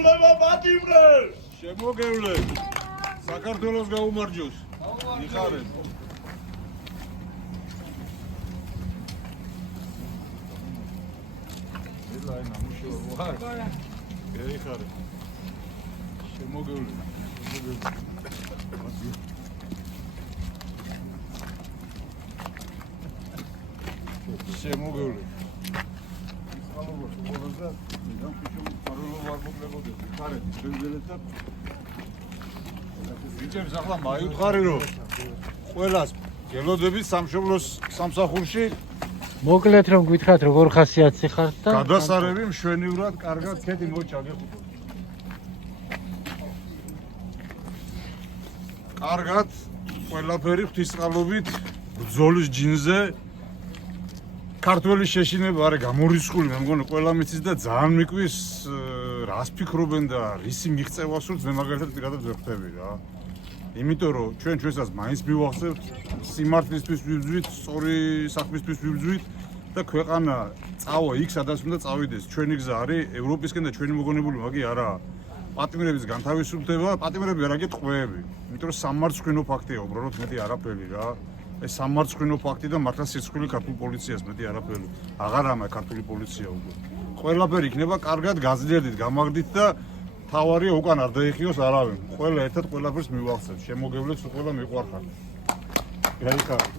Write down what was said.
პატიმრება, პატიმრე! შემოგევლე. საქართველოს გაუმარჯოს. იხარეთ. ელაი ნამუშევარ ვარ. ეხარეთ. შემოგევლე. შემოგევლე. ვიჭებს ახლა მაიუთხარი რომ ყველას გელოდებით სამშობლოს სამსახურში მოკლედ რომ გითხრათ როგორ ხასიათი ხართ და გადასარევი მშვენივრად კარგად ქეთი მოჩა გეხუთო. კარგად ყველაფერი ღვთისყალობით ბრძოლის ჯინზე ქართველი შეშინება არის გამორიცხული, მე მგონი ყველა მიცის და ძალიან მიკვის რას ფიქრობენ და რისი მიღწევა სურთ, მე მაგალითად პირადად ვერ ხვდები რა. იმიტომ რომ ჩვენსაც მაინც მივახსენებთ სიმართლისთვის ვიბრძვით, სწორი საქმისთვის ვიბრძვით და ქვეყანა წავა იქ, სადაც უნდა წავიდეს. ჩვენი გზა არის ევროპისკენ და ჩვენი მოგონებული მაგი არაა. პატიმრების განთავისუფლება, პატიმრები არ აგეთ ყვეები. იმიტომ რომ სამარცხვინო ფაქტია, უბრალოდ მეტი არაფერი რა. ეს სამარცხვინო ფაქტი და მართლა სიცხვილე ქართულ პოლიციას მეტი არაფერი. აღარ ამა ქართული პოლიცია უკვე. ყველაფერი იქნება კარგად გაძლიერდით, გამაგდით და თავარია უკან არ დაიხიოს არავინ. ყველა ერთად ყველაფერს მივახცევთ. შემოგევლეთ, ყველა მიყვარხართ. გაიხარეთ.